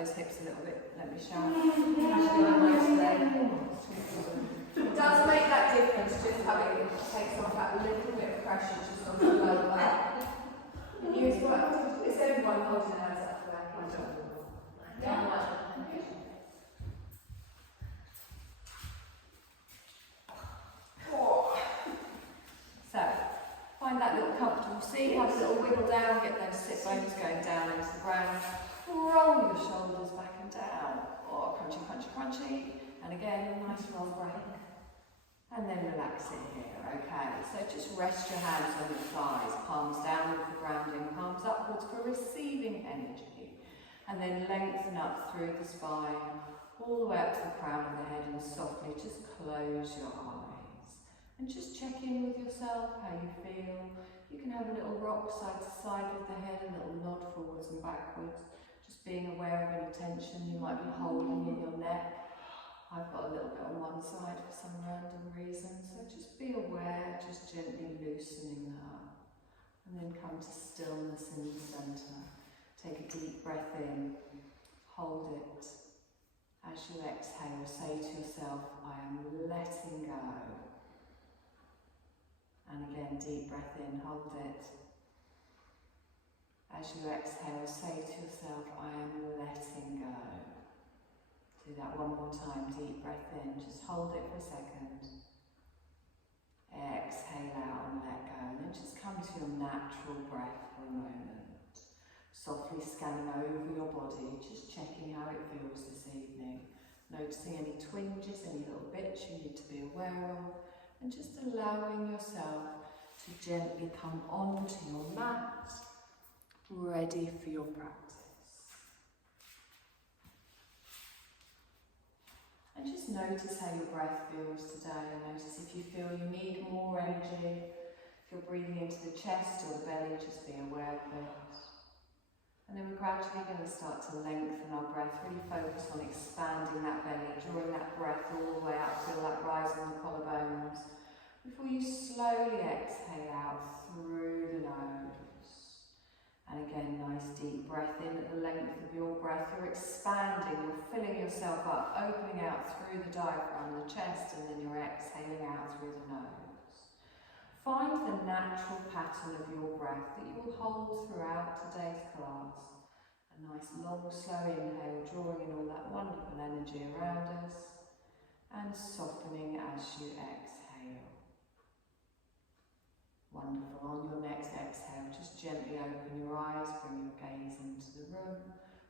those hips a little bit. Let me show you. It does make that difference, just having it takes off that little bit of pressure just on the lower back. Use what? Is everyone holding their hands up there? Yeah. So, find that little comfortable seat, have a little wiggle down, get those sit bones going down into the ground. Roll your shoulders back and down. Oh, crunchy, crunchy, crunchy. And again, a nice long break. And then relax in here, okay? So just rest your hands on your thighs, palms down with the grounding, palms upwards for receiving energy. And then lengthen up through the spine, all the way up to the crown of the head, and softly just close your eyes. And just check in with yourself, how you feel. You can have a little rock side to side with the head, a little nod forwards and backwards. Just being aware of any tension you might be holding in your neck. I've got a little bit on one side for some random reason, so just be aware, just gently loosening that up. And then come to stillness in the centre. Take a deep breath in, hold it. As you exhale, say to yourself, I am letting go. And again, deep breath in, hold it. As you exhale, say to yourself, I am letting go. Do that one more time, deep breath in, just hold it for a second. Exhale out and let go, and then just come to your natural breath for a moment. Softly scanning over your body, just checking how it feels this evening. Noticing any twinges, any little bits you need to be aware of, and just allowing yourself to gently come onto your mat, ready for your practice. And just notice how your breath feels today. Notice if you feel you need more energy, if you're breathing into the chest or the belly, just be aware of it. And then we're gradually going to start to lengthen our breath, really focus on expanding that belly, drawing that breath all the way up, feel that rise in the collarbones, before you slowly exhale out through the nose. And again, nice deep breath in at the length of your breath. You're expanding, you're filling yourself up, opening out through the diaphragm, the chest, and then you're exhaling out through the nose. Find the natural pattern of your breath that you will hold throughout today's class. A nice long, slow inhale, drawing in all that wonderful energy around us, and softening as you exhale. Wonderful. On your next exhale, just gently open your eyes, bring your gaze into the room.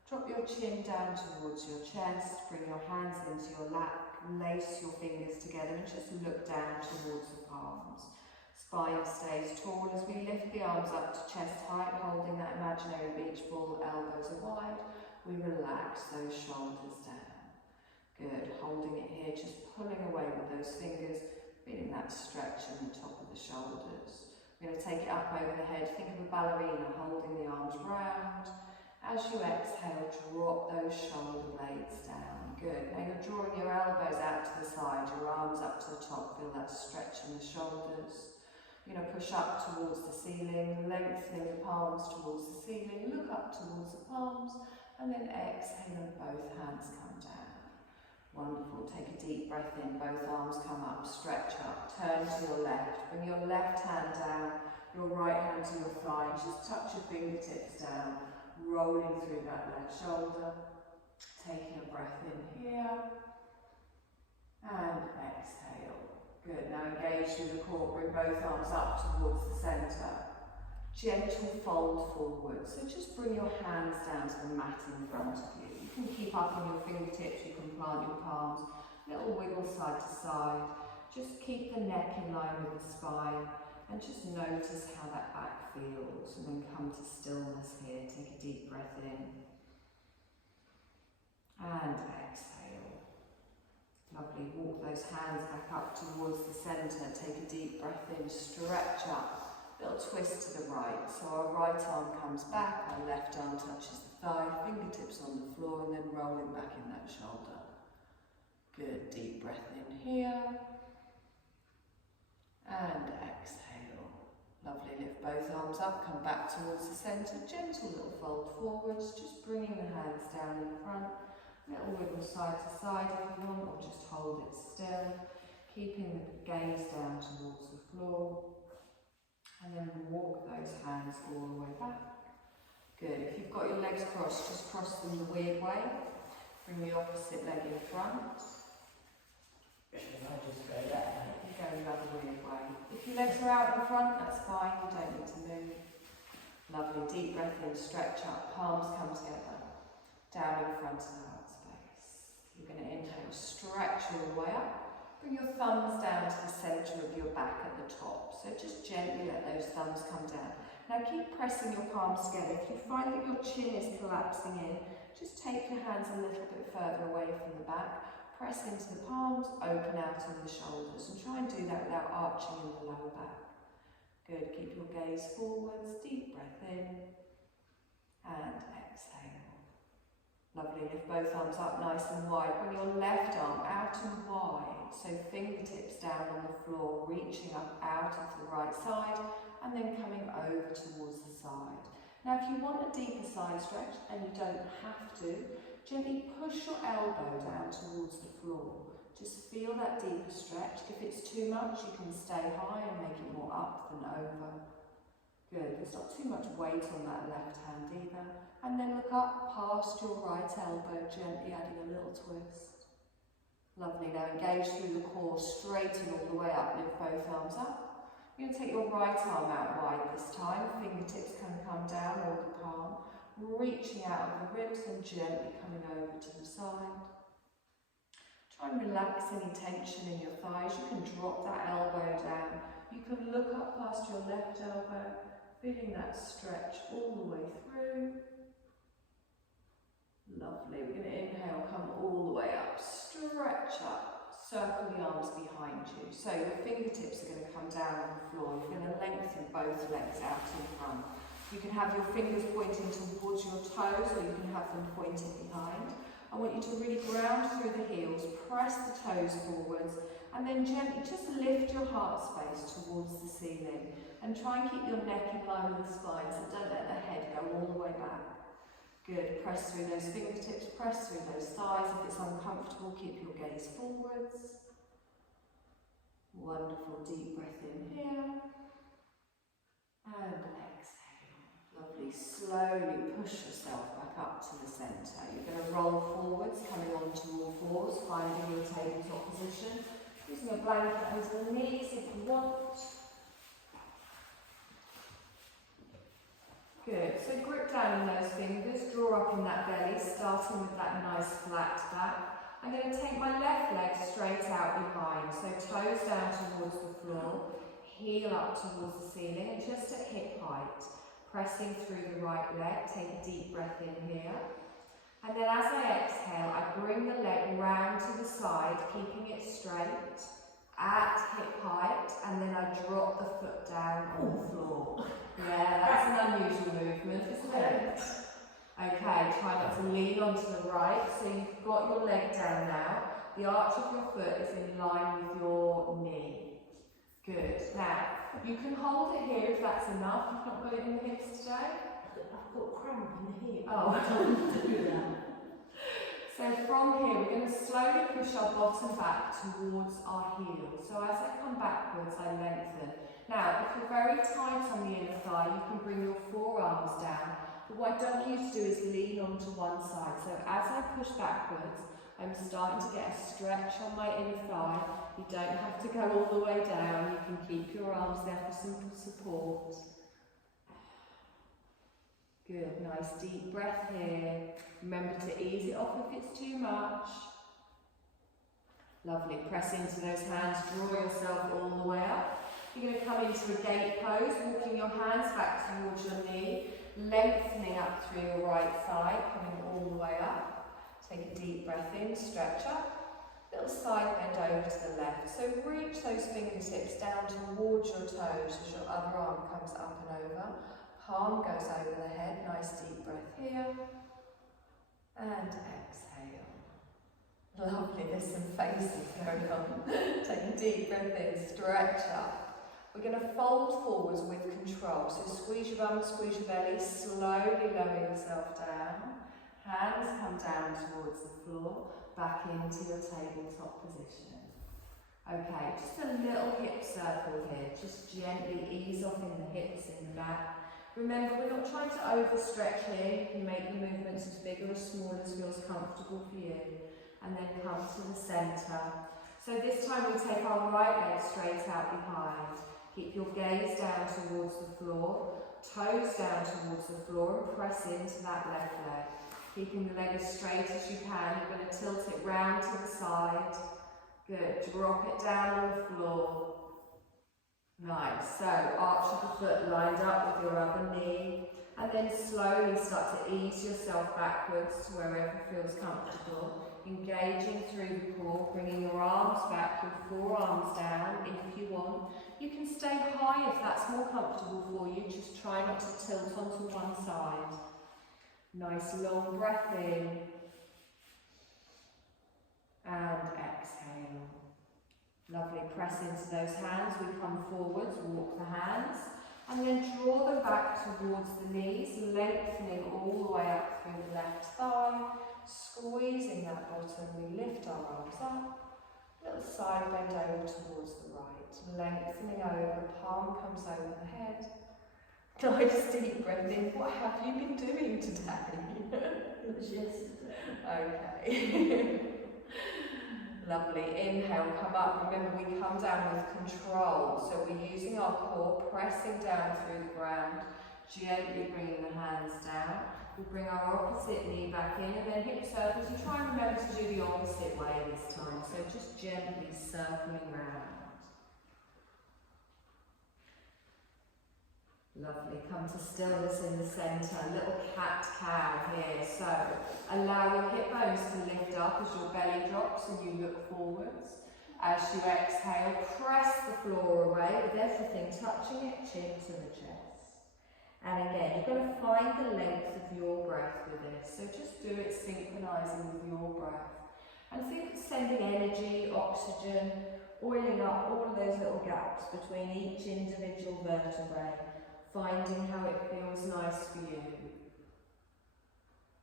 Drop your chin down towards your chest, bring your hands into your lap, lace your fingers together and just look down towards the palms. Spine stays tall as we lift the arms up to chest height, holding that imaginary beach ball, elbows are wide. We relax those shoulders down. Good. Holding it here, just pulling away with those fingers, feeling that stretch in the top of the shoulders. We're going to take it up over the head. Think of a ballerina holding the arms round. As you exhale, drop those shoulder blades down. Good. Now you're drawing your elbows out to the side, your arms up to the top. Feel that stretch in the shoulders. You're going to push up towards the ceiling, lengthening the palms towards the ceiling. Look up towards the palms, and then exhale and both hands come down. Wonderful. Take a deep breath in, both arms come up, stretch up, turn to your left. Bring your left hand down, your right hand to your thigh. Just touch your fingertips down, rolling through that left shoulder. Taking a breath in here, and exhale. Good. Now engage through the core, bring both arms up towards the centre. Gentle fold forward. So just bring your hands down to the mat in front of you. You can keep up on your fingertips, you can plant your palms, little wiggle side to side. Just keep the neck in line with the spine and just notice how that back feels, and then come to stillness here. Take a deep breath in and exhale. Lovely. Walk those hands back up towards the centre. Take a deep breath in, stretch up. Little twist to the right, so our right arm comes back, our left arm touches the thigh, fingertips on the floor, and then rolling back in that shoulder. Good, deep breath in here, and exhale. Lovely, lift Good, both arms up, come back towards the centre, gentle little fold forwards, just bringing the hands down in front, little wiggle side to side if you want, or just hold it still, keeping the gaze down towards the floor, and then walk those hands all the way back. Good, if you've got your legs crossed, just cross them the weird way, bring the opposite leg in front. I just go there. You go another weird way. If your legs are out in front, that's fine, you don't need to move. Lovely, deep breath in, stretch up, palms come together, down in front of the heart space. You're going to inhale, stretch all the way up, bring your thumbs down to the centre of your back at the top. So just gently let those thumbs come down. Now keep pressing your palms together. If you find that your chin is collapsing in, just take your hands a little bit further away from the back. Press into the palms, open out in the shoulders, and try and do that without arching in the lower back. Good, keep your gaze forwards, deep breath in, and exhale. Lovely, lift both arms up nice and wide. Bring your left arm out and wide, so fingertips down on the floor, reaching up out of the right side, and then coming over towards the side. Now if you want a deeper side stretch, and you don't have to, gently push your elbow down towards the floor. Just feel that deeper stretch. If it's too much, you can stay high and make it more up than over. Good, there's not too much weight on that left hand either. And then look up past your right elbow, gently adding a little twist. Lovely, now engage through the core, straighten all the way up, lift both arms up. You're going to take your right arm out wide this time, fingertips can come down or the palm. Reaching out of the ribs and gently coming over to the side. Try and relax any tension in your thighs. You can drop that elbow down. You can look up past your left elbow, feeling that stretch all the way through. Lovely. We're going to inhale, come all the way up, stretch up, circle the arms behind you. So your fingertips are going to come down on the floor. You're going to lengthen both legs out in front. You can have your fingers pointing towards your toes, or you can have them pointing behind. I want you to really ground through the heels, press the toes forwards, and then gently just lift your heart space towards the ceiling. And try and keep your neck in line with the spine, so don't let the head go all the way back. Good, press through those fingertips, press through those thighs. If it's uncomfortable, keep your gaze forwards. Wonderful, deep breath in here. And exhale. Lovely, slowly push yourself back up to the centre. You're going to roll forwards, coming onto all fours, finding your tabletop position. Using a blanket over the knees if you want. Good, so grip down in those fingers, draw up in that belly, starting with that nice flat back. I'm going to take my left leg straight out behind, so toes down towards the floor, heel up towards the ceiling, and just at hip height. Pressing through the right leg, take a deep breath in here. And then as I exhale, I bring the leg round to the side, keeping it straight, at hip height, and then I drop the foot down on the floor. Yeah, that's an unusual movement, isn't it? Okay, try not to lean onto the right, so you've got your leg down now. The arch of your foot is in line with your knee. Good. Now, you can hold it here if that's enough. You've not got it in the hips today? I've got cramp in the hip. Oh, I don't do that. So from here, we're going to slowly push our bottom back towards our heel. So as I come backwards, I lengthen. Now, if you're very tight on the inner thigh, you can bring your forearms down. But what I don't want you to do is lean onto one side. So as I push backwards, I'm starting to get a stretch on my inner thigh. You don't have to go all the way down. You can keep your arms there for some support. Good, nice deep breath here. Remember to ease it off if it's too much. Lovely, press into those hands, draw yourself all the way up. You're going to come into a gate pose, walking your hands back towards your knee, lengthening up through your right thigh, coming all the way up. Take a deep breath in, stretch up, little side bend over to the left. So reach those fingertips down towards your toes as your other arm comes up and over. Palm goes over the head, nice deep breath here. And exhale. Lovely, there's some faces going on. Take a deep breath in, stretch up. We're going to fold forwards with control. So squeeze your bum, squeeze your belly, slowly lower yourself down. Hands come down towards the floor, back into your tabletop position. Okay, just a little hip circle here. Just gently ease off in the hips in the back. Remember, we're not trying to overstretch here. You can make the movements as big or as small as feels comfortable for you. And then come to the centre. So this time we take our right leg straight out behind. Keep your gaze down towards the floor, toes down towards the floor, and press into that left leg. Keeping the leg as straight as you can. You're going to tilt it round to the side. Good. Drop it down on the floor. Nice. So arch of the foot lined up with your other knee. And then slowly start to ease yourself backwards to wherever feels comfortable. Engaging through the core, bringing your arms back, your forearms down if you want. You can stay high if that's more comfortable for you. Just try not to tilt onto one side. Nice long breath in. And exhale. Lovely. Press into those hands. We come forwards, walk the hands. And then draw them back towards the knees, lengthening all the way up through the left thigh. Squeezing that bottom, we lift our arms up. Little side bend over towards the right. Lengthening over, palm comes over the head. Nice deep breath in. What have you been doing today? It was yesterday. Okay. Lovely. Inhale, come up. Remember, we come down with control. So we're using our core, pressing down through the ground, gently bringing the hands down. We bring our opposite knee back in, and then hip circles. You try and remember to do the opposite way this time. So just gently circling round. Lovely. Come to stillness in the centre. Little cat-cow here. So allow your hip bones to lift up as your belly drops and you look forwards. As you exhale, press the floor away with everything touching it, chin to the chest. And again, you're going to find the length of your breath with this. So just do it synchronising with your breath. And think of sending energy, oxygen, oiling up all of those little gaps between each individual vertebrae. Finding how it feels nice for you.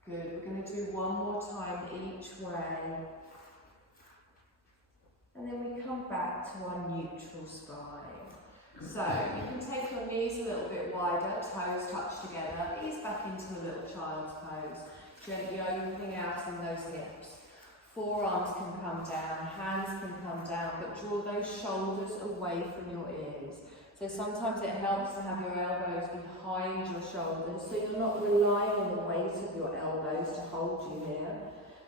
Good. We're going to do one more time each way. And then we come back to our neutral spine. So you can take your knees a little bit wider, toes touch together, ease back into a little child's pose. Gently opening out in those hips. Forearms can come down, hands can come down, but draw those shoulders away from your ears. So sometimes it helps to have your elbows behind your shoulders, so you're not relying on the weight of your elbows to hold you here.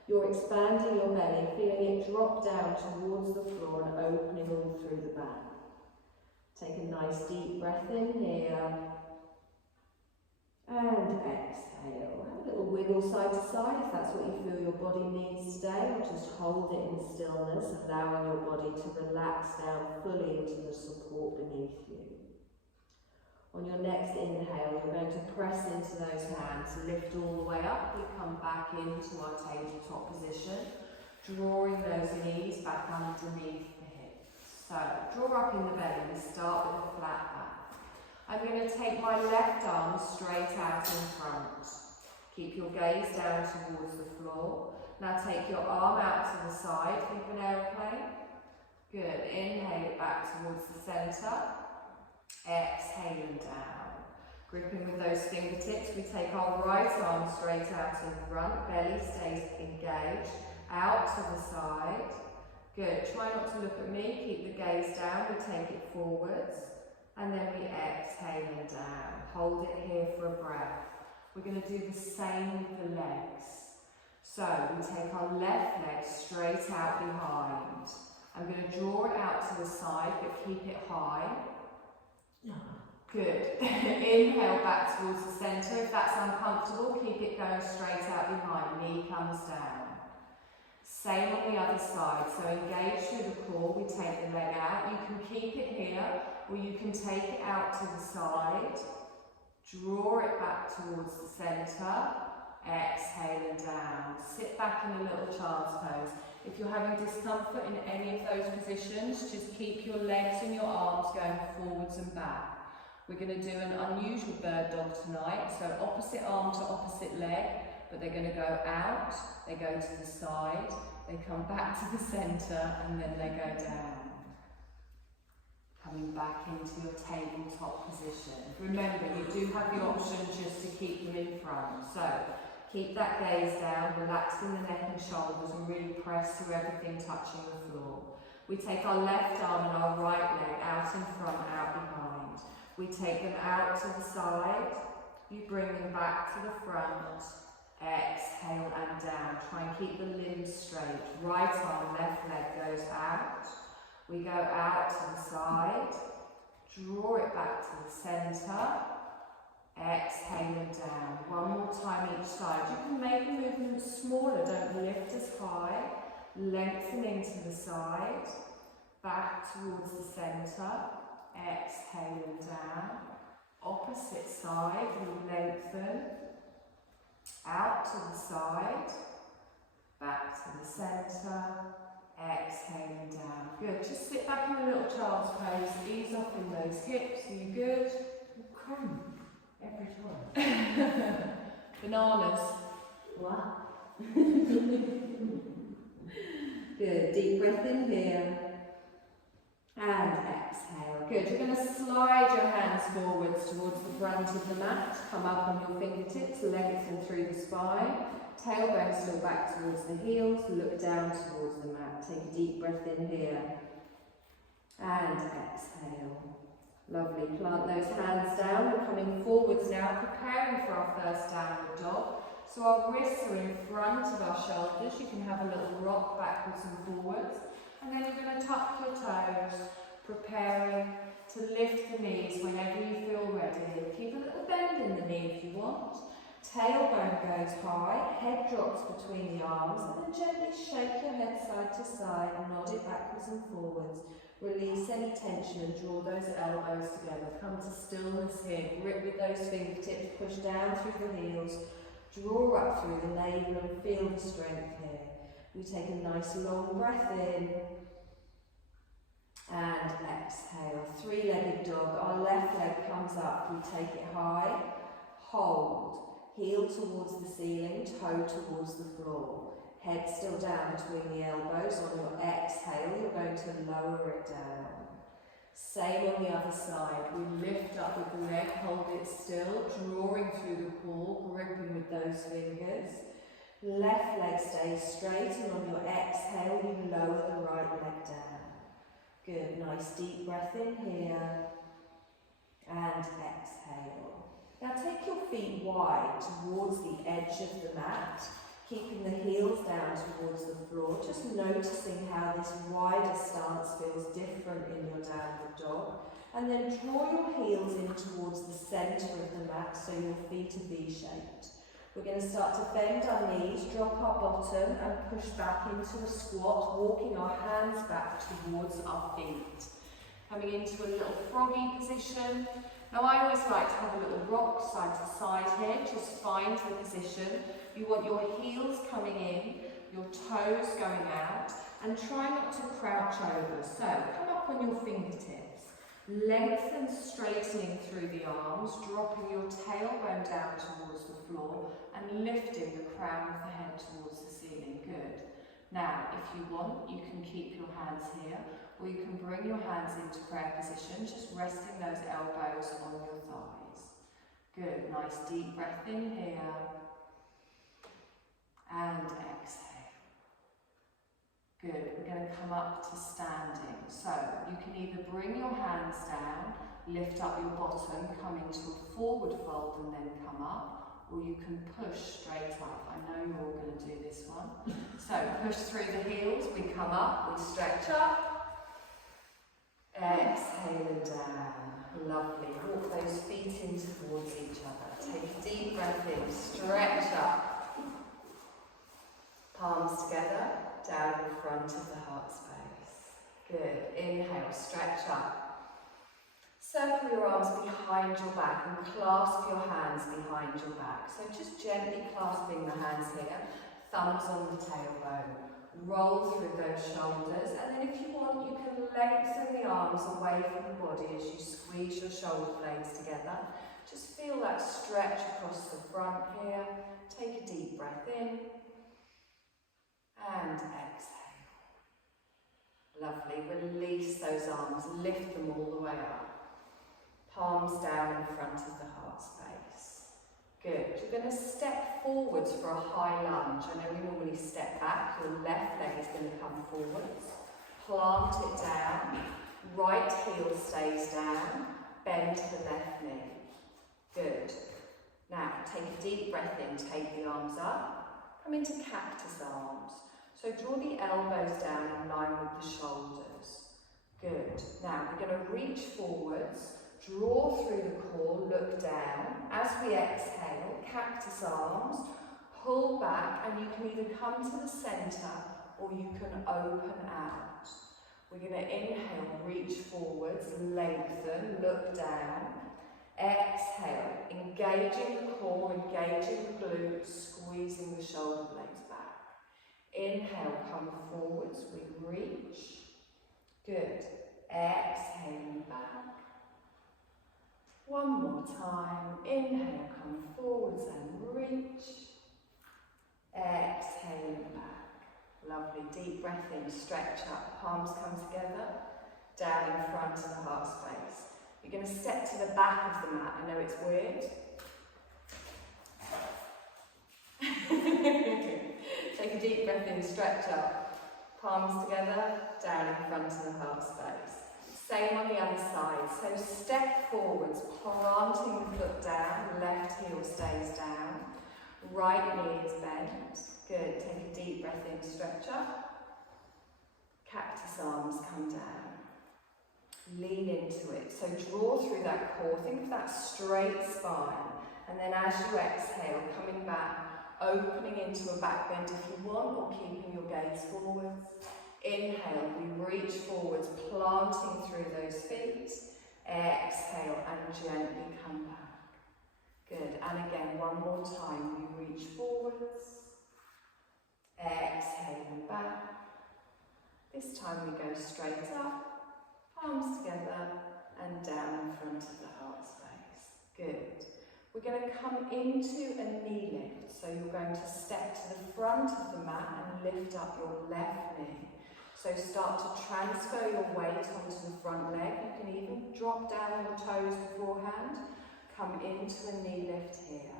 You're expanding your belly, feeling it drop down towards the floor and opening all through the back. Take a nice deep breath in here. And exhale. Have a little wiggle side to side if that's what you feel your body needs today, or just hold it in stillness, allowing your body to relax down fully into the support beneath you. On your next inhale, you're going to press into those hands, lift all the way up. We come back into our tabletop position, drawing those knees back underneath the hips. So draw up in the belly. We start with a flat back. I'm going to take my left arm straight out in front. Keep your gaze down towards the floor. Now take your arm out to the side, think of an aeroplane. Good. Inhale it back towards the centre. Exhaling down. Gripping with those fingertips, we take our right arm straight out in front. Belly stays engaged. Out to the side. Good. Try not to look at me. Keep the gaze down. We take it forwards. And then we exhale and down. Hold it here for a breath. We're going to do the same with the legs. So we take our left leg straight out behind. I'm going to draw it out to the side, but keep it high. Good. Inhale back towards the centre. If that's uncomfortable, keep it going straight out behind. Knee comes down. Same on the other side. So engage through the core. We take the leg out. You can keep it here, or you can take it out to the side. Draw it back towards the centre. Exhale and down. Sit back in a little child's pose. If you're having discomfort in any of those positions, just keep your legs and your arms going forwards and back. We're going to do an unusual bird dog tonight, so opposite arm to opposite leg, but they're going to go out, they go to the side, they come back to the centre, and then they go down. Coming back into your tabletop position. Remember, you do have the option just to keep them in front. So, keep that gaze down, relaxing the neck and shoulders, and really press through everything touching the floor. We take our left arm and our right leg out in front, out behind. We take them out to the side. You bring them back to the front. Exhale and down. Try and keep the limbs straight. Right arm, left leg goes out. We go out to the side. Draw it back to the centre. Exhale and down. One more time each side. You can make the movement smaller. Don't lift as high. Lengthen into the side. Back towards the centre. Exhale and down. Opposite side. We lengthen. Out to the side. Back to the centre. Exhale and down. Good. Just sit back in a little child's pose. Ease up in those hips. Are you good? Cramp every time. Bananas. What? Good. Deep breath in here. And exhale. Good. You're going to slide your hands forwards towards the front of the mat. Come up on your fingertips. Lengthen through the spine. Tailbone still back towards the heels. Look down towards the mat. Take a deep breath in here. And exhale. Lovely. Plant those hands down. We're coming forwards now, preparing for our first downward dog. So our wrists are in front of our shoulders. You can have a little rock backwards and forwards. And then you're going to tuck your toes, preparing to lift the knees whenever you feel ready. Keep a little bend in the knee if you want. Tailbone goes high, head drops between the arms, and then gently shake your head side to side, nod it backwards and forwards. Release any tension and draw those elbows together. Come to stillness here. Grip with those fingertips, push down through the heels, draw up through the navel and feel the strength here. We take a nice long breath in and exhale. Three-legged dog. Our left leg comes up. We take it high, hold. Heel towards the ceiling, toe towards the floor. Head still down between the elbows. On your exhale, you're going to lower it down. Same on the other side. We lift up with the leg, hold it still, drawing through the core, gripping with those fingers. Left leg stays straight, and on your exhale, you lower the right leg down. Good. Nice deep breath in here. And exhale. Now take your feet wide towards the edge of the mat, keeping the heels down towards the floor, just noticing how this wider stance feels different in your downward dog. And then draw your heels in towards the centre of the mat so your feet are V-shaped. We're going to start to bend our knees, drop our bottom and push back into a squat, walking our hands back towards our feet. Coming into a little froggy position. Now I always like to have a little rock side to side here, just find the position. You want your heels coming in, your toes going out, and try not to crouch over. So come up on your fingertips, lengthen straightening through the arms, dropping your tailbone down towards the floor and lifting the crown of the head towards the ceiling. Good. Now if you want, you can keep your hands here, or you can bring your hands into prayer position, just resting those elbows on your thighs. Good, nice deep breath in here. And exhale. Good, we're going to come up to standing. So, you can either bring your hands down, lift up your bottom, come into a forward fold and then come up, or you can push straight up. I know you're all going to do this one. So, push through the heels, we come up, we stretch up. Exhale and down. Lovely. Walk those feet in towards each other. Take a deep breath in. Stretch up. Palms together. Down in front of the heart space. Good. Inhale. Stretch up. Circle your arms behind your back and clasp your hands behind your back. So just gently clasping the hands here. Thumbs on the tailbone. Roll through those shoulders, and then if you want, you can lengthen the arms away from the body as you squeeze your shoulder blades together. Just feel that stretch across the front here. Take a deep breath in and exhale. Lovely. Release those arms, lift them all the way up. Palms down in front of the heart space. Good. You're going to step forwards for a high lunge. I know we normally step back. Your left leg is going to come forwards. Plant it down. Right heel stays down. Bend to the left knee. Good. Now, take a deep breath in. Take the arms up. Come into cactus arms. So draw the elbows down in line with the shoulders. Good. Now, we're going to reach forwards. Draw through the core, look down. As we exhale, cactus arms, pull back, and you can either come to the centre or you can open out. We're going to inhale, reach forwards, lengthen, look down. Exhale, engaging the core, engaging the glutes, squeezing the shoulder blades back. Inhale, come forwards, we reach. Good. Exhaling back. One more time. Inhale, come forwards and reach. Exhaling back. Lovely. Deep breath in, stretch up. Palms come together. Down in front of the heart space. You're going to step to the back of the mat. I know it's weird. Take a deep breath in, stretch up. Palms together. Down in front of the heart space. Same on the other side. So step forwards, planting the foot down, left heel stays down, right knee is bent. Good. Take a deep breath in, stretch up. Cactus arms come down. Lean into it. So draw through that core. Think of that straight spine. And then as you exhale, coming back, opening into a back bend if you want, or keeping your gaze forwards. Inhale, we reach forwards, planting through those feet. Exhale and gently come back. Good. And again, one more time, we reach forwards. Exhale and back. This time we go straight up, palms together and down in front of the heart space. Good. We're going to come into a knee lift. So you're going to step to the front of the mat and lift up your left knee. So start to transfer your weight onto the front leg. You can even drop down on your toes beforehand. Come into a knee lift here.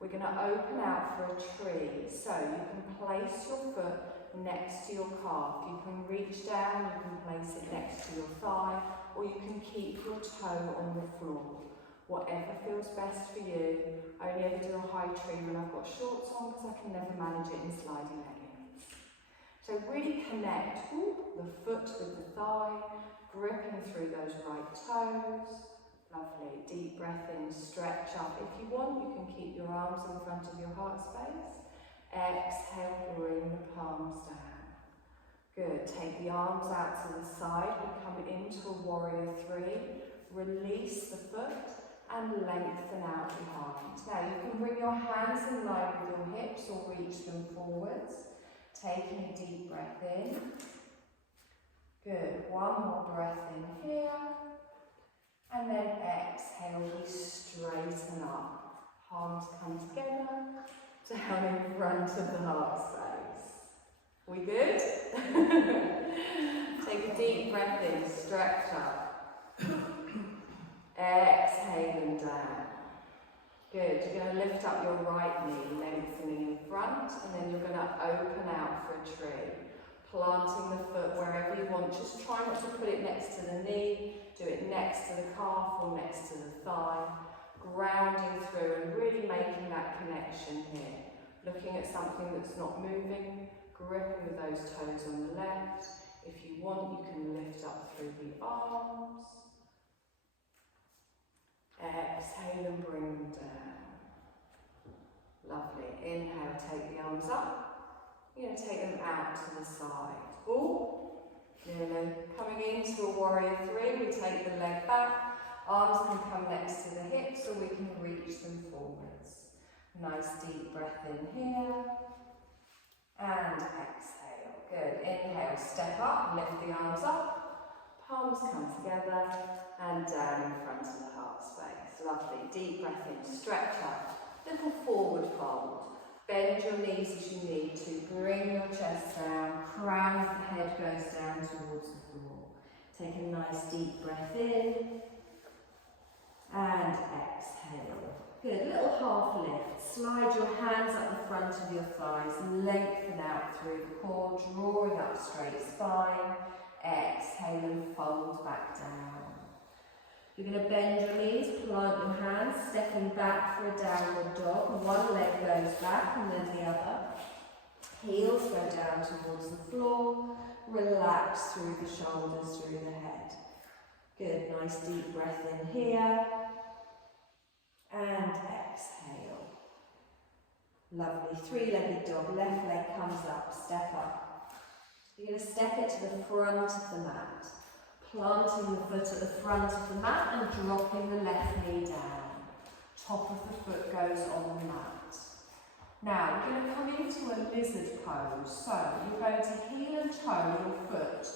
We're going to open out for a tree. So you can place your foot next to your calf. You can reach down, you can place it next to your thigh, or you can keep your toe on the floor. Whatever feels best for you. I only ever do a high tree when I've got shorts on because I can never manage it in sliding leggings. So really connect the foot with the thigh, gripping through those right toes. Lovely. Deep breath in, stretch up. If you want, you can keep your arms in front of your heart space. Exhale, bring the palms down. Good. Take the arms out to the side. We come into a warrior three. Release the foot and lengthen out behind. Now you can bring your hands in line with your hips or reach them forwards. Taking a deep breath in. Good. One more breath in here. And then exhale, we straighten up. Palms come together, down in front of the heart space. We good? Take a deep breath in, stretch up. Exhaling down. Good. You're going to lift up your right knee, lengthening in front, and then you're going to open out for a tree. Planting the foot wherever you want. Just try not to put it next to the knee. Do it next to the calf or next to the thigh. Grounding through and really making that connection here. Looking at something that's not moving. Gripping with those toes on the left. If you want, you can lift up through the arms. Exhale and bring them down. Lovely. Inhale, take the arms up. You're going to take them out to the side. Nearly. Coming into a warrior three, we take the leg back. Arms can come next to the hips or we can reach them forwards. Nice deep breath in here. And exhale. Good. Inhale, step up, lift the arms up, palms come together and down in front of the heart space. Lovely. Deep breath in, stretch up, little forward fold. Bend your knees as you need to, bring your chest down, crown of the head goes down towards the floor. Take a nice deep breath in and exhale. Good, little half lift. Slide your hands up the front of your thighs, lengthen out through the core, drawing up straight spine. Exhale and fold back down. You're going to bend your knees, plant your hands, stepping back for a downward dog. One leg goes back and then the other. Heels go down towards the floor. Relax through the shoulders, through the head. Good, nice deep breath in here. And exhale. Lovely, three-legged dog, left leg comes up, step up. You're going to step it to the front of the mat, planting the foot at the front of the mat and dropping the left knee down. Top of the foot goes on the mat. Now, we're going to come into a lizard pose, so you're going to heel and toe your foot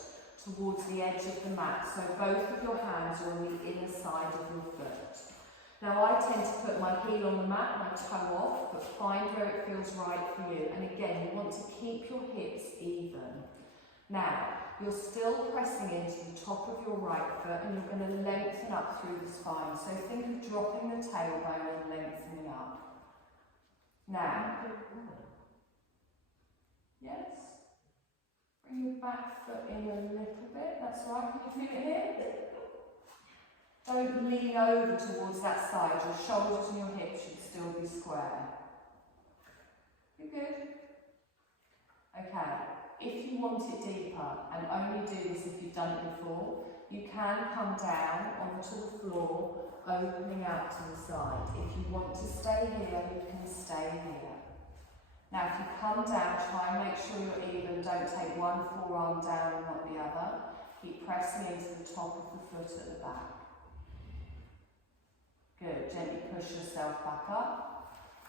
towards the edge of the mat, so both of your hands are on the inner side of your foot. Now I tend to put my heel on the mat, my toe off, but find where it feels right for you. And again, you want to keep your hips even. Now, you're still pressing into the top of your right foot and you're going to lengthen up through the spine. So think of dropping the tailbone and lengthening up. Now, yes, bring your back foot in a little bit, that's right, can you feel it here? Don't lean over towards that side, your shoulders and your hips should still be square. You good? Okay, if you want it deeper, and only do this if you've done it before, you can come down onto the floor, opening out to the side. If you want to stay here, you can stay here. Now if you come down, try and make sure you're even, don't take one forearm down and not the other. Keep pressing into the top of the foot at the back. Good, gently push yourself back up.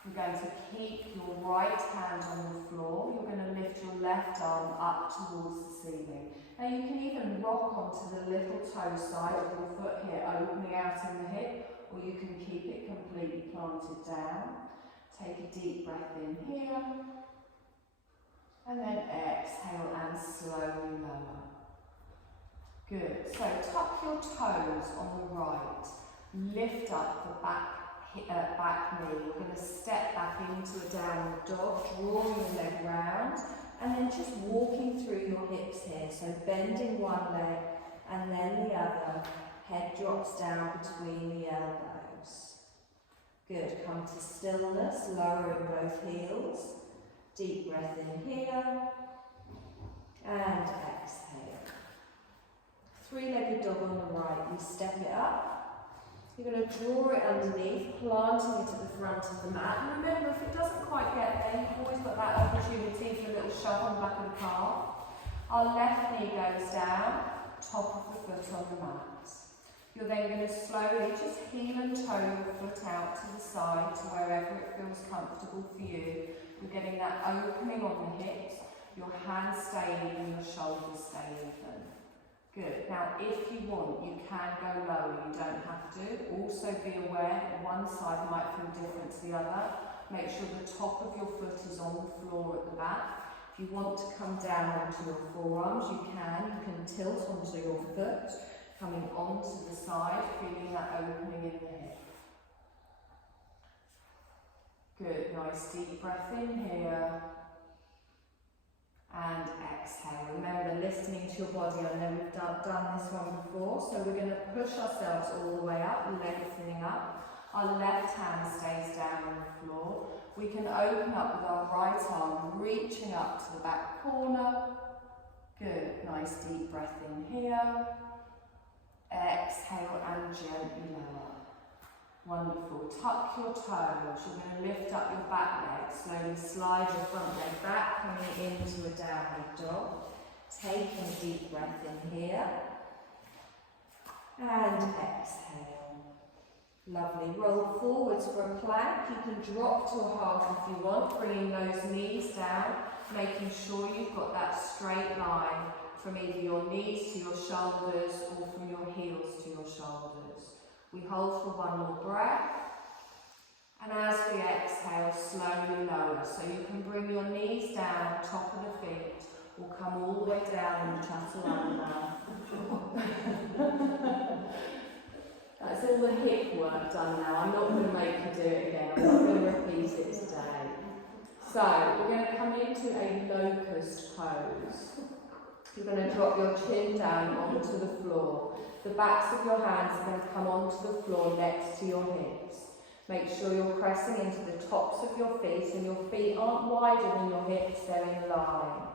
You're going to keep your right hand on the floor. You're going to lift your left arm up towards the ceiling. Now you can even rock onto the little toe side of your foot here, opening out in the hip, or you can keep it completely planted down. Take a deep breath in here, and then exhale and slowly lower. Good, so tuck your toes on the right. Lift up the back knee. You're going to step back into a downward dog, drawing your leg round, and then just walking through your hips here. So bending one leg and then the other. Head drops down between the elbows. Good. Come to stillness, lowering both heels. Deep breath in here and exhale. Three-legged dog on the right. You step it up. You're going to draw it underneath, planting it at the front of the mat. And remember, if it doesn't quite get there, you've always got that opportunity for a little shove on the back of the calf. Our left knee goes down, top of the foot on the mat. You're then going to slowly just heel and toe your foot out to the side to wherever it feels comfortable for you. You're getting that opening on the hips, your hands stay even, your shoulders stay even. Good. Now, if you want, you can go lower, you don't have to. Also be aware that one side might feel different to the other. Make sure the top of your foot is on the floor at the back. If you want to come down onto your forearms, you can. You can tilt onto your foot, coming onto the side, feeling that opening in the hip. Good. Nice deep breath in here. And exhale. Remember, listening to your body. I know we've done this one before, so we're going to push ourselves all the way up, lengthening up. Our left hand stays down on the floor. We can open up with our right arm, reaching up to the back corner. Good. Nice deep breath in here. Exhale and gently lower. Wonderful. Tuck your toes. You're going to lift up your back leg. Slowly slide your front leg back, coming into a downward dog. Taking a deep breath in here. And exhale. Lovely. Roll forwards for a plank. You can drop to a half if you want, bringing those knees down making sure you've got that straight line from either your knees to your shoulders or from your heels to your shoulders. We hold for one more breath, and as we exhale, slowly lower. So you can bring your knees down, top of the feet, or come all the way down in the chaturanga. That's all the hip work done now. I'm not going to make you do it again. I'm not going to repeat it today. So we're going to come into a locust pose. You're going to drop your chin down onto the floor. The backs of your hands are going to come onto the floor next to your hips. Make sure you're pressing into the tops of your feet, and your feet aren't wider than your hips, they're in line.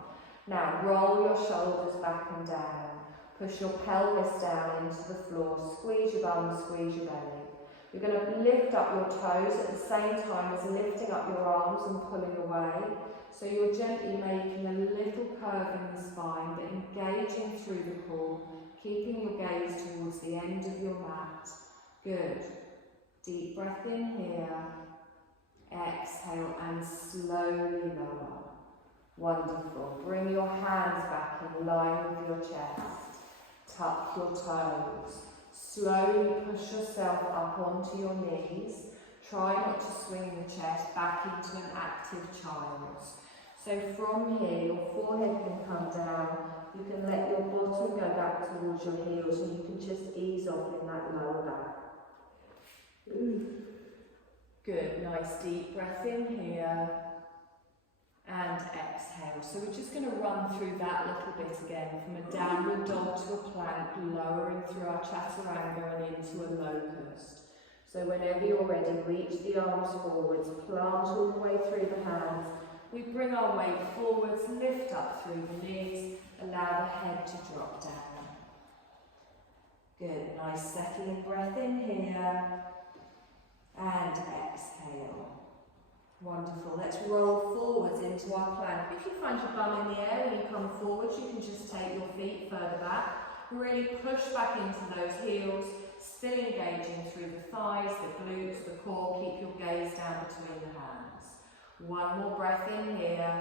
Now roll your shoulders back and down. Push your pelvis down into the floor. Squeeze your bum, squeeze your belly. You're going to lift up your toes at the same time as lifting up your arms and pulling away. So you're gently making a little curve in the spine, but engaging through the core, keeping your gaze towards the end of your mat. Good. Deep breath in here. Exhale and slowly lower. Wonderful. Bring your hands back in line with your chest. Tuck your toes. Slowly push yourself up onto your knees. Try not to swing the chest back into an active child's. So from here, your forehead can come down. You can let your bottom go back towards your heels, and you can just ease off in that lower back. Good. Nice deep breath in here. And exhale. So we're just going to run through that little bit again, from a downward dog to a plank, lowering through our chaturanga and into a locust. So whenever you're ready, reach the arms forwards, plant all the way through the hands. We bring our weight forwards, lift up through the knees, allow the head to drop down. Good. Nice settling breath in here. And exhale. Wonderful. Let's roll forwards into our plank. If you find your bum in the air when you come forwards, you can just take your feet further back. Really push back into those heels, still engaging through the thighs, the glutes, the core. Keep your gaze down between the hands. One more breath in here.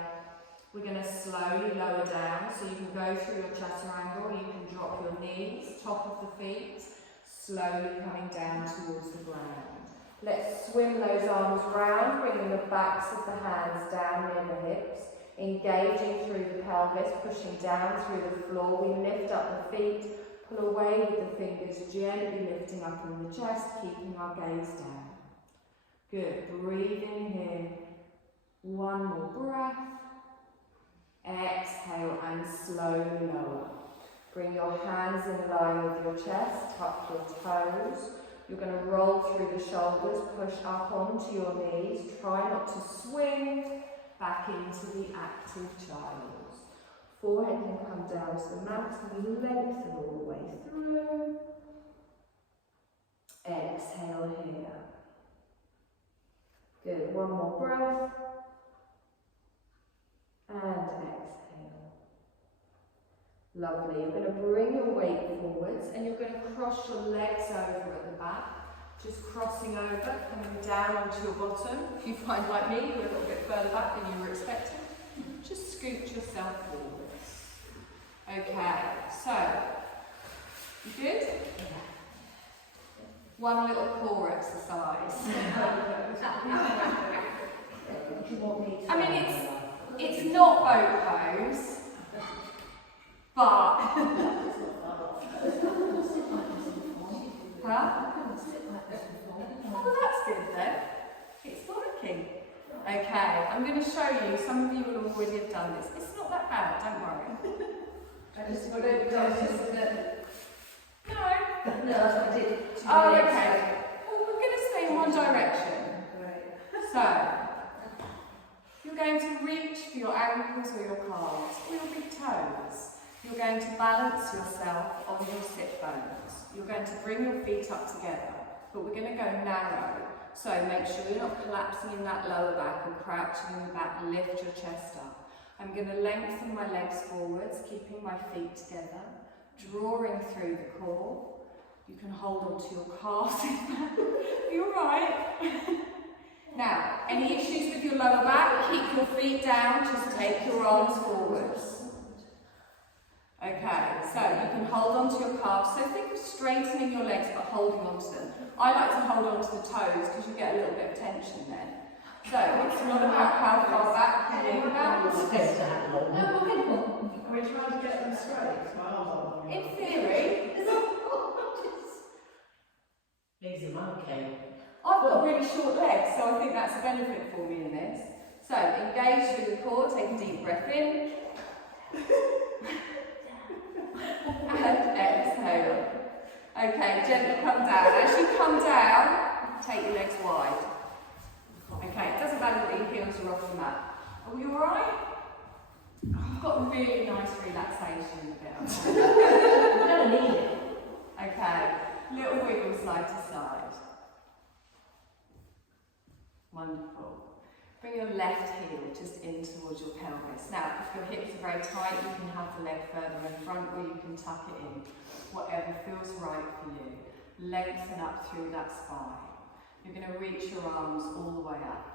We're going to slowly lower down, so you can go through your chaturanga, or you can drop your knees, top of the feet, slowly coming down towards the ground. Let's swim those arms round, bringing the backs of the hands down near the hips, engaging through the pelvis, pushing down through the floor. We lift up the feet, pull away with the fingers, gently lifting up in the chest, keeping our gaze down. Good. Breathe in here. One more breath. Exhale and slowly lower. Bring your hands in line with your chest, tuck your toes. You're going to roll through the shoulders, push up onto your knees. Try not to swing back into the active child's. Forehead can come down to the mat and lengthen all the way through. Exhale here. Good. One more breath. And exhale. Lovely. You're going to bring your weight forwards, and you're going to cross your legs over at the back. Just crossing over, coming down onto your bottom. If you find, like me, you're a little bit further back than you were expecting, just scoot yourself forwards. Okay, so, you good? One little core exercise. I mean, it's not boat pose, but... Huh? Oh, that's good then. It's working. Okay, I'm going to show you. Some of you will already have done this. It's not that bad, don't worry. I just want to No. No, that's what I did. Oh, okay. Well, we're going to stay in one direction. So, you're going to reach for your ankles or your calves or your big toes. You're going to balance yourself on your sit bones. You're going to bring your feet up together, but we're going to go narrow. So make sure you're not collapsing in that lower back and crouching in the back. Lift your chest up. I'm going to lengthen my legs forwards, keeping my feet together, drawing through the core. You can hold onto your calves. You're right. Now, any issues with your lower back, keep your feet down, just take your arms forwards. Okay, so you can hold on to your calves. So think of straightening your legs but holding on to them. I like to hold on to the toes because you get a little bit of tension then. So it's not about how far back you lean back. No, we're trying to get them straight. In theory, He's a monkey. I've got really short legs, so I think that's a benefit for me in this. So engage through the core, take a deep breath in. And exhale. Okay, gently come down. As you come down, take your legs wide. Okay, it doesn't matter that your heels are off the mat. Are we alright? I've got a really nice relaxation in the bit. We don't need it. Okay, little wiggle side to side. Wonderful. Bring your left heel just in towards your pelvis. Now, if your hips are very tight, you can have the leg further in front or you can tuck it in. Whatever feels right for you. Lengthen up through that spine. You're going to reach your arms all the way up.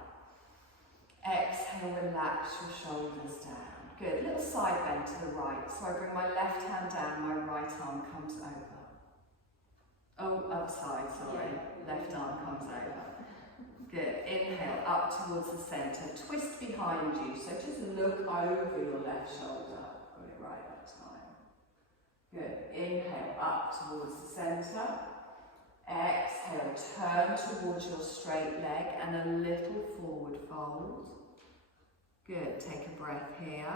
Exhale, relax your shoulders down. Good. Little side bend to the right. So I bring my left hand down, my right arm comes over. Oh, upside, sorry. Left arm comes over. Good. Inhale, up towards the centre. Twist behind you. So just look over your left shoulder. Got it right that time. Good. Inhale, up towards the centre. Exhale, turn towards your straight leg and a little forward fold. Good. Take a breath here.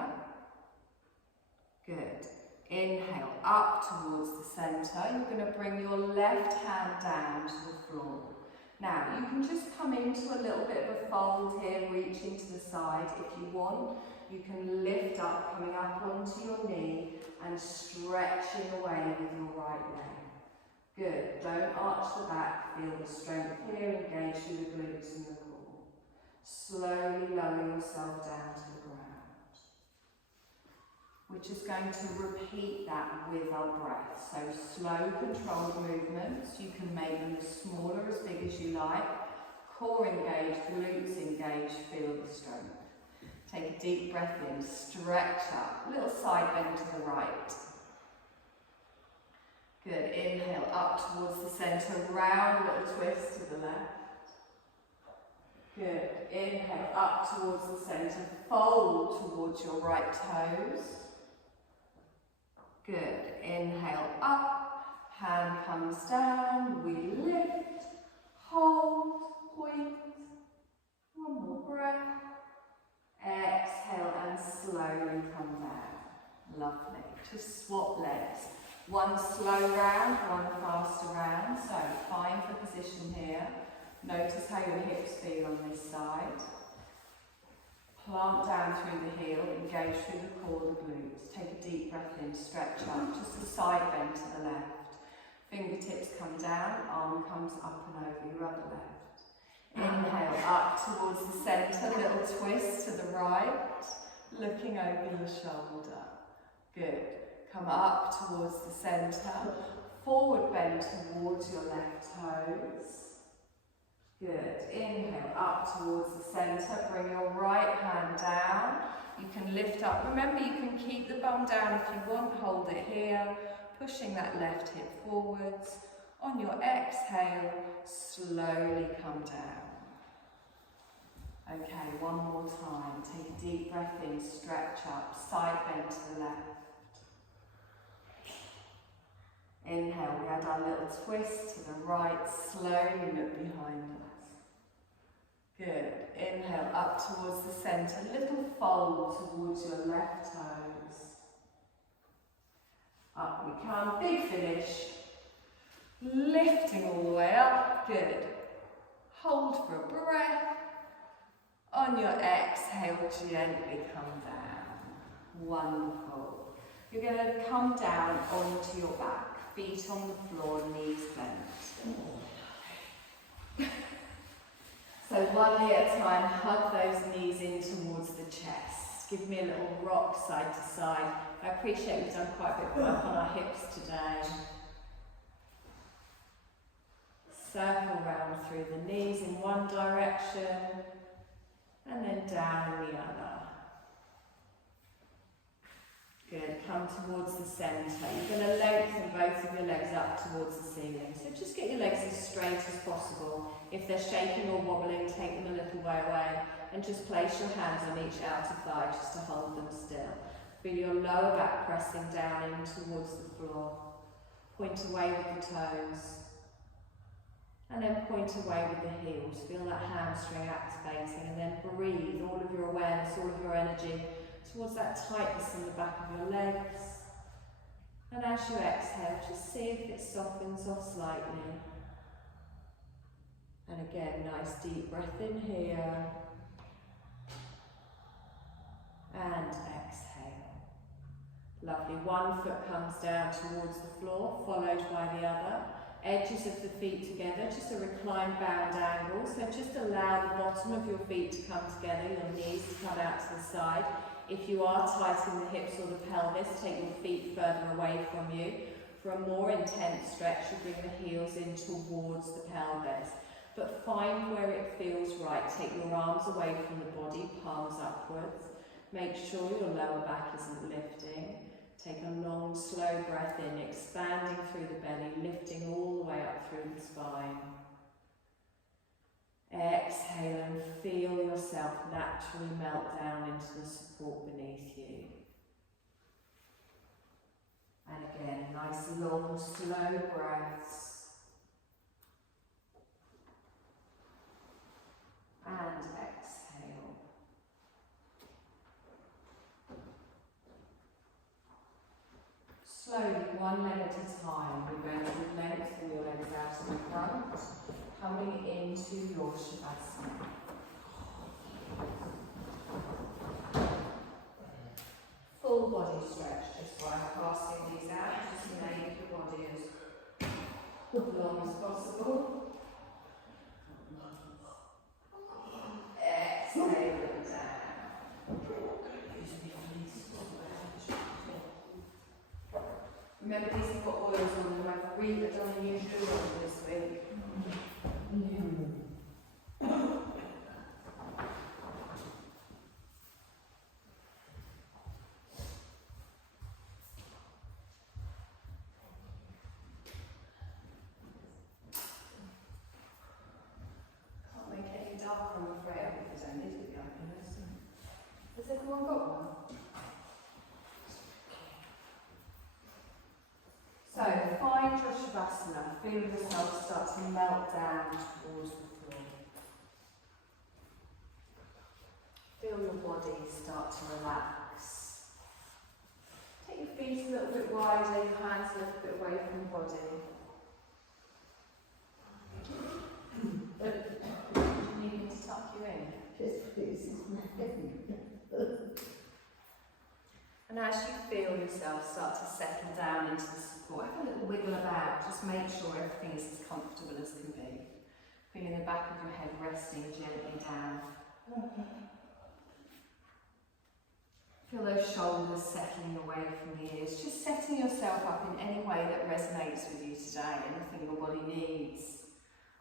Good. Inhale, up towards the centre. You're going to bring your left hand down to the floor. Now, you can just come into a little bit of a fold here, reaching to the side if you want. You can lift up, coming up onto your knee and stretching away with your right leg. Good. Don't arch the back, feel the strength here, engage through the glutes and the core. Slowly lower yourself down to the ground. We're just going to repeat that with our breath. So slow, controlled movements. You can make them as small or as big as you like. Core engaged, glutes engaged, feel the strength. Take a deep breath in, stretch up. Little side bend to the right. Good. Inhale, up towards the centre, round, little twist to the left. Good. Inhale, up towards the centre, fold towards your right toes. Good. Inhale, up, hand comes down, we lift, hold, point. One more breath. Exhale and slowly come down. Lovely. Just swap legs. One slow round, one faster round. So find the position here. Notice how your hips feel on this side. Plant down through the heel, engage through the core, the glutes. Take a deep breath in, stretch up, just a side bend to the left. Fingertips come down, arm comes up and over your other left. Inhale, up towards the centre, little twist to the right, looking over your shoulder. Good. Come up towards the centre, forward bend towards your left toes. Good. Inhale, up towards the centre. Bring your right hand down. You can lift up. Remember, you can keep the bum down if you want. Hold it here. Pushing that left hip forwards. On your exhale, slowly come down. Okay, one more time. Take a deep breath in. Stretch up. Side bend to the left. Inhale, we add our little twist to the right. Slowly look behind us. Good. Inhale, up towards the centre. Little fold towards your left toes. Up we come. Big finish. Lifting all the way up. Good. Hold for a breath. On your exhale, gently come down. Wonderful. You're going to come down onto your back. Feet on the floor, knees bent. So one knee at a time, hug those knees in towards the chest. Give me a little rock side to side. I appreciate we've done quite a bit of work on our hips today. Circle round through the knees in one direction and then down in the other. Good, come towards the centre. You're going to lengthen both of your legs up towards the ceiling. So just get your legs as straight as possible. If they're shaking or wobbling, take them a little way away and just place your hands on each outer thigh just to hold them still. Feel your lower back pressing down in towards the floor. Point away with the toes. And then point away with the heels. Feel that hamstring activating and then breathe all of your awareness, all of your energy towards that tightness in the back of your legs. And as you exhale, just see if it softens off slightly. And again, nice deep breath in here. And exhale. Lovely. One foot comes down towards the floor, followed by the other. Edges of the feet together, just a reclined bound angle. So just allow the bottom of your feet to come together, your knees to come out to the side. If you are tight in the hips or the pelvis, take your feet further away from you. For a more intense stretch, you bring the heels in towards the pelvis. But find where it feels right. Take your arms away from the body, palms upwards. Make sure your lower back isn't lifting. Take a long, slow breath in, expanding through the belly, lifting all the way up through the spine. Exhale and feel yourself naturally melt down into the support beneath you. And again, nice, long, slow breaths. And exhale. Slowly, one leg at a time, you're going to lengthen your legs out in front, coming into your Shavasana. Full body stretch just by passing these out, just to make your body as long as possible. Exhale it down. Remember, these have got oils on them. I've really done a new shoe on this week. Can't make it any darker, I'm afraid, because I need to be honest. Has everyone got one? So, find your Shavasana. Feel yourself start to melt down towards the floor. Feel your body start to relax. Take your feet a little bit wider, your hands a little bit away from the body. Do you need me to tuck you in? Yes, please. And as you feel yourself start to settle down into the support, have a little wiggle about, just make sure everything is as comfortable as can be. Feeling the back of your head resting gently down. Feel those shoulders settling away from the ears, just setting yourself up in any way that resonates with you today, anything your body needs.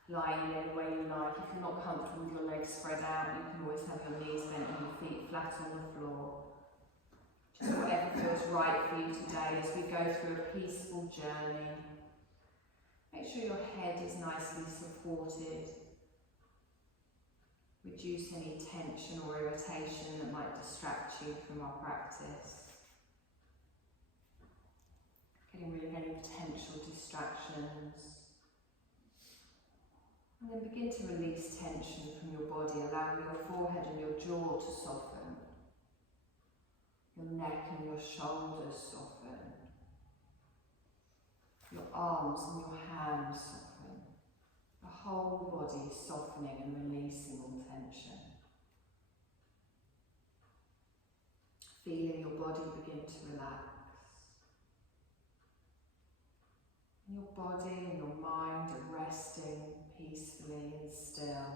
Lying in any way you like. If you're not comfortable with your legs spread out, you can always have your knees bent and your feet flat on the floor. Just whatever feels right for you today as we go through a peaceful journey. Make sure your head is nicely supported. Reduce any tension or irritation that might distract you from our practice. Getting rid of any potential distractions. And then begin to release tension from your body, allowing your forehead and your jaw to soften. Your neck and your shoulders soften. Your arms and your hands soften. The whole body softening and releasing all tension. Feeling your body begin to relax. And your body and your mind are resting peacefully and still.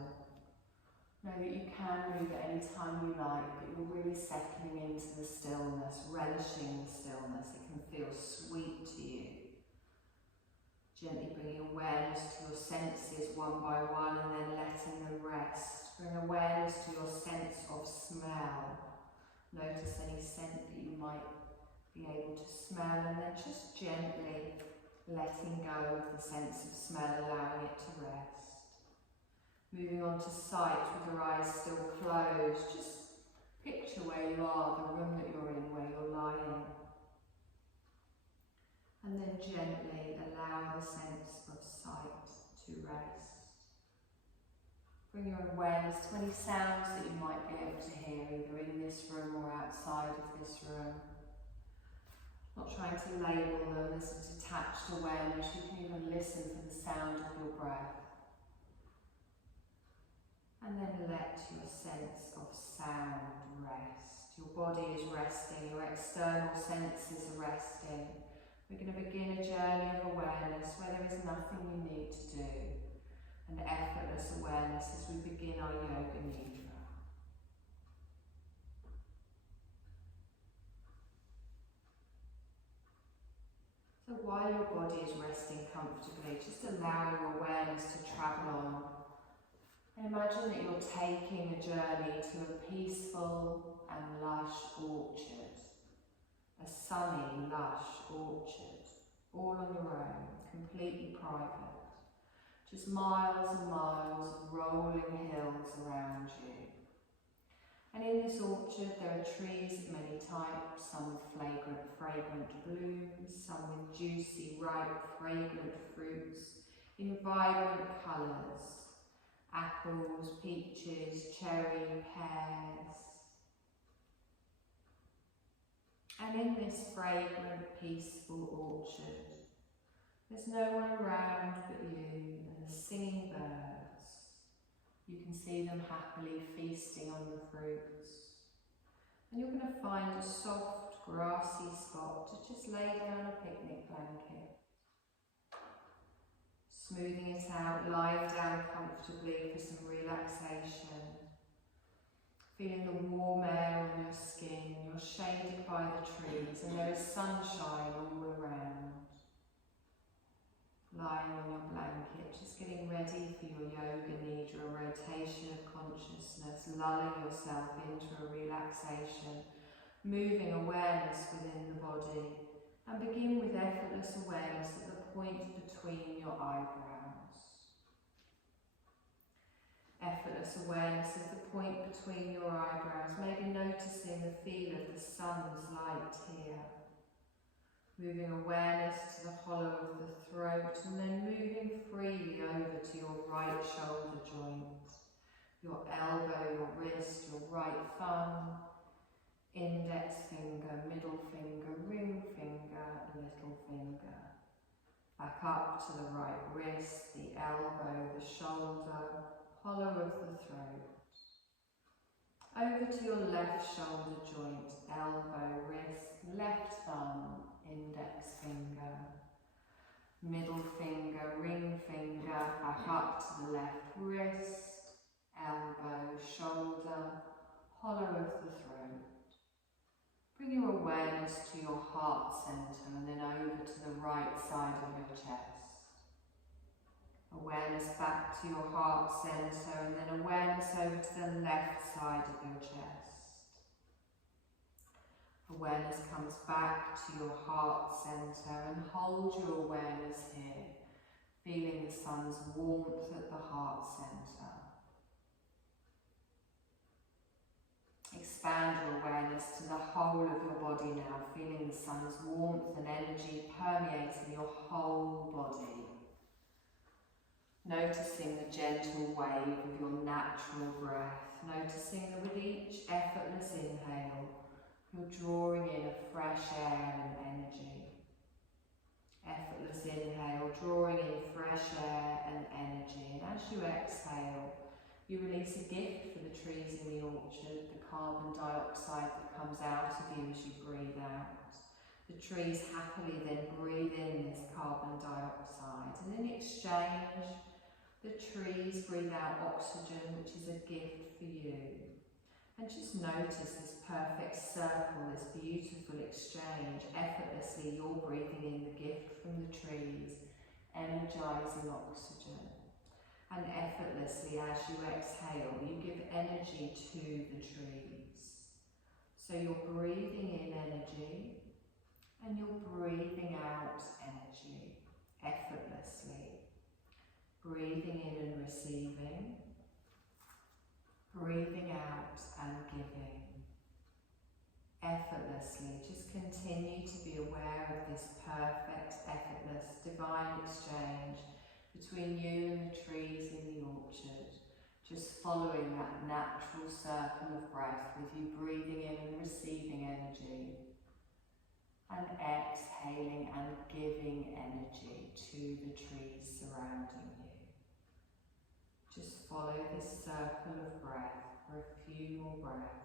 Know that you can move at any time you like, but you're really settling into the stillness, relishing the stillness. It can feel sweet to you. Gently bringing awareness to your senses one by one and then letting them rest. Bring awareness to your sense of smell. Notice any scent that you might be able to smell, and then just gently letting go of the sense of smell, allowing it to rest. Moving on to sight with your eyes still closed. Just picture where you are, the room that you're in, where you're lying. And then gently allow the sense of sight to rest. Bring your awareness to any sounds that you might be able to hear, either in this room or outside of this room. Not trying to label them as a detached awareness, you can even listen for the sound of your breath. And then let your sense of sound rest. Your body is resting, your external senses are resting. We're going to begin a journey of awareness where there is nothing you need to do. An effortless awareness as we begin our yoga nidra. So while your body is resting comfortably, just allow your awareness to travel on. And imagine that you're taking a journey to a peaceful and lush orchard. A sunny, lush orchard, all on your own, completely private. Just miles and miles of rolling hills around you. And in this orchard there are trees of many types, some with fragrant blooms, some with juicy, ripe, fragrant fruits in vibrant colours. Apples, peaches, cherry, pears. And in this fragrant, peaceful orchard, there's no one around but you and the singing birds. You can see them happily feasting on the fruits. And you're going to find a soft, grassy spot to just lay down a picnic blanket. Smoothing it out, lying down comfortably for some relaxation. Feeling the warm air on your skin, you're shaded by the trees and there is sunshine all around. Lying on your blanket, just getting ready for your yoga nidra, a rotation of consciousness, lulling yourself into a relaxation, moving awareness within the body, and begin with effortless awareness at the point between your eyebrows. Effortless awareness of the point between your eyebrows, maybe noticing the feel of the sun's light here. Moving awareness to the hollow of the throat and then moving freely over to your right shoulder joint, your elbow, your wrist, your right thumb, index finger, middle finger, ring finger, little finger. Back up to the right wrist, the elbow, the shoulder, hollow of the throat. Over to your left shoulder joint, elbow, wrist, left thumb, index finger, middle finger, ring finger, back up to the left wrist, elbow, shoulder, hollow of the throat. Bring your awareness to your heart centre and then over to the right side of your chest. Awareness back to your heart centre and then awareness over to the left side of your chest. Awareness comes back to your heart centre and hold your awareness here, feeling the sun's warmth at the heart centre. Expand your awareness to the whole of your body now, feeling the sun's warmth and energy permeating your whole body. Noticing the gentle wave of your natural breath, noticing that with each effortless inhale, you're drawing in a fresh air and energy. Effortless inhale, drawing in fresh air and energy. And as you exhale, you release a gift for the trees in the orchard, the carbon dioxide that comes out of you as you breathe out. The trees happily then breathe in this carbon dioxide, and in exchange, the trees breathe out oxygen, which is a gift for you. And just notice this perfect circle, this beautiful exchange. Effortlessly, you're breathing in the gift from the trees. energizing oxygen. And effortlessly, as you exhale, you give energy to the trees. So you're breathing in energy and you're breathing out energy effortlessly. Breathing in and receiving, breathing out and giving. Effortlessly, just continue to be aware of this perfect, effortless, divine exchange between you and the trees in the orchard. Just following that natural circle of breath with you breathing in and receiving energy and exhaling and giving energy to the trees surrounding you. Just follow this circle of breath for a few more breaths.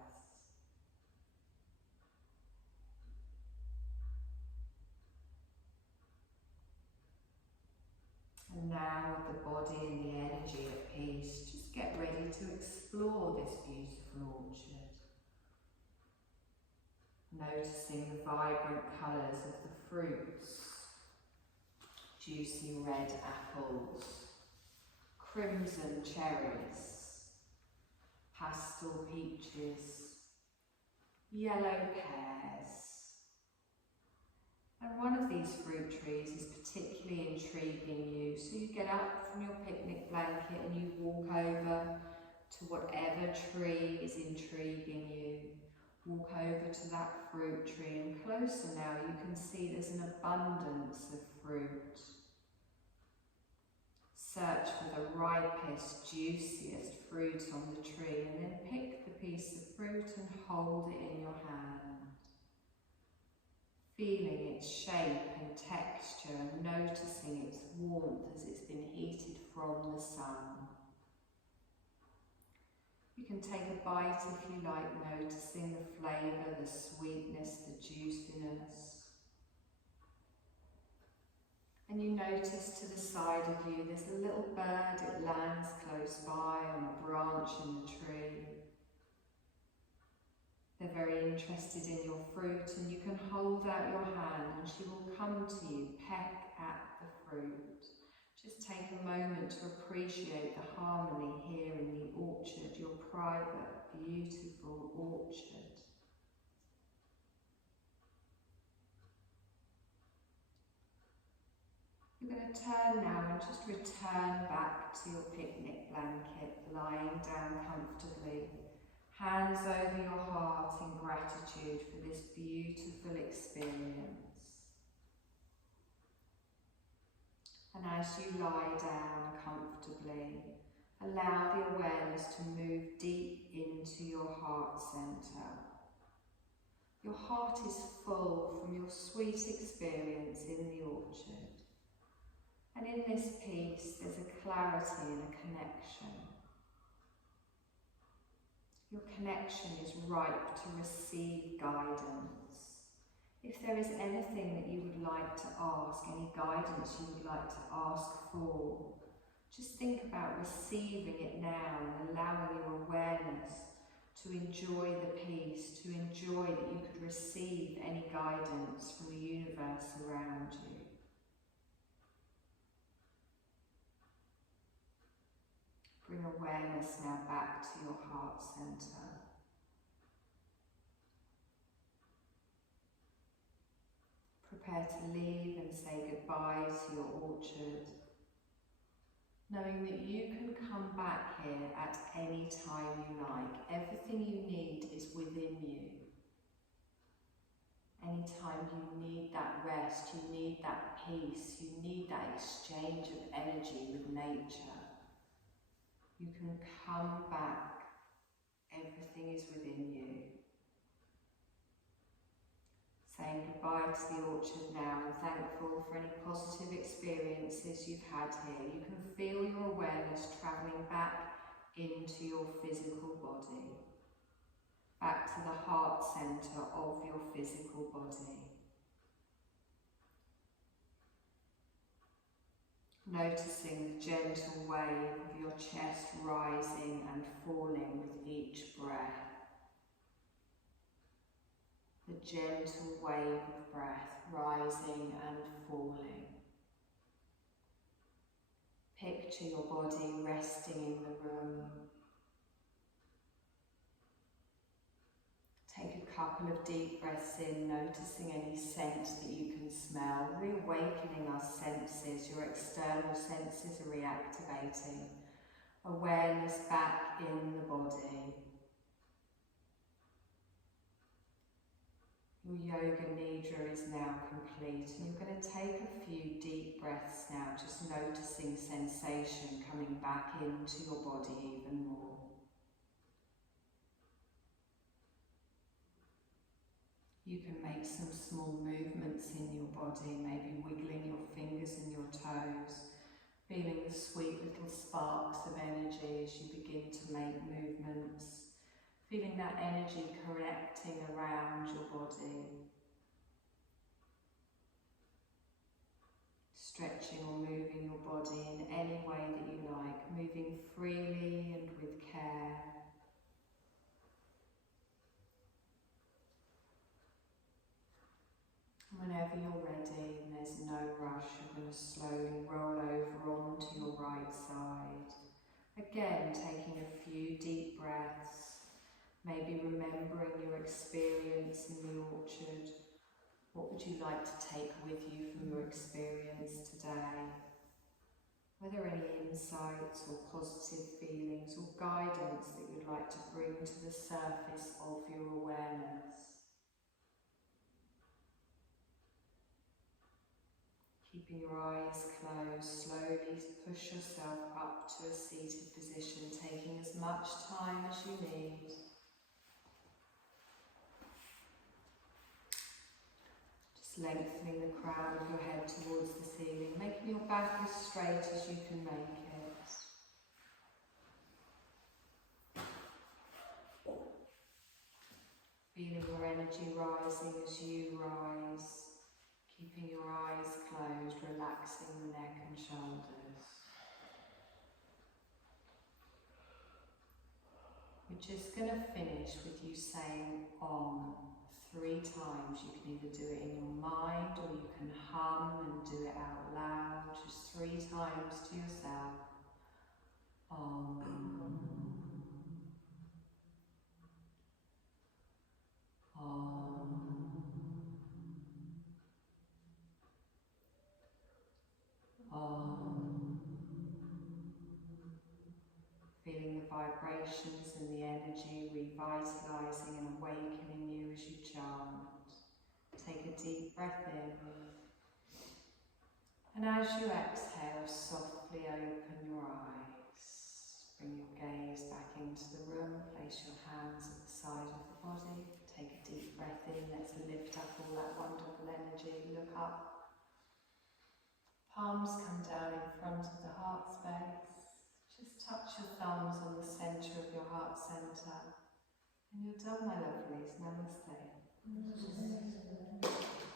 And now with the body and the energy at peace, just get ready to explore this beautiful orchard. Noticing the vibrant colours of the fruits, juicy red apples, crimson cherries, pastel peaches, yellow pears. And one of these fruit trees is particularly intriguing you, so you get up from your picnic blanket and you walk over to whatever tree is intriguing you. Walk over to that fruit tree, and closer now you can see there's an abundance of fruit. Search for the ripest, juiciest fruit on the tree, and then pick the piece of fruit and hold it in your hand. Feeling its shape and texture and noticing its warmth as it's been heated from the sun. You can take a bite if you like, noticing the flavour, the sweetness, the juiciness. And you notice to the side of you there's a little bird, it lands close by on a branch in the tree. They're very interested in your fruit, and you can hold out your hand and she will come to you, peck at the fruit. Just take a moment to appreciate the harmony here in the orchard, your private, beautiful orchard. You're going to turn now and just return back to your picnic blanket, lying down comfortably. Hands over your heart in gratitude for this beautiful experience. And as you lie down comfortably, allow the awareness to move deep into your heart centre. Your heart is full from your sweet experience in the orchard. And in this peace, there's a clarity and a connection. Your connection is ripe to receive guidance. If there is anything that you would like to ask, any guidance you would like to ask for, just think about receiving it now and allowing your awareness to enjoy the peace, to enjoy that you could receive any guidance from the universe around you. Bring awareness now back to your heart centre. Prepare to leave and say goodbye to your orchard, knowing that you can come back here at any time you like. Everything you need is within you. Anytime you need that rest, you need that peace, you need that exchange of energy with nature, you can come back. Everything is within you. Saying goodbye to the orchard now and thankful for any positive experiences you've had here. You can feel your awareness travelling back into your physical body, back to the heart centre of your physical body. Noticing the gentle wave of your chest rising and falling with each breath. The gentle wave of breath rising and falling. Picture your body resting in the room. Take a couple of deep breaths in, noticing any scent that you can smell, reawakening our senses. Your external senses are reactivating. Awareness back in the body. Your yoga nidra is now complete, and you're going to take a few deep breaths now, just noticing sensation coming back into your body even more. You can make some small movements in your body, maybe wiggling your fingers and your toes, feeling the sweet little sparks of energy as you begin to make movements, feeling that energy connecting around your body. Stretching or moving your body in any way that you like, moving freely and with care. Whenever you're ready, and there's no rush, you're going to slowly roll over onto your right side. Again, taking a few deep breaths, maybe remembering your experience in the orchard. What would you like to take with you from your experience today? Were there any insights or positive feelings or guidance that you'd like to bring to the surface of your awareness? Keeping your eyes closed, slowly push yourself up to a seated position, taking as much time as you need. Just lengthening the crown of your head towards the ceiling, making your back as straight as you can make it. Feeling your energy rising as you rise. Keeping your eyes closed, relaxing the neck and shoulders. We're just going to finish with you saying Om 3 times. You can either do it in your mind or you can hum and do it out loud, just 3 times to yourself. Om. Om. Feeling the vibrations and the energy revitalizing and awakening you as you chant. Take a deep breath in. And as you exhale, softly open your eyes. Bring your gaze back into the room. Place your hands at the side of the body. Take a deep breath in. Let's lift up all that wonderful energy. Look up. Palms come down in front of the heart space. Just touch your thumbs on the centre of your heart centre. And you're done, my lovelies. Namaste. Namaste.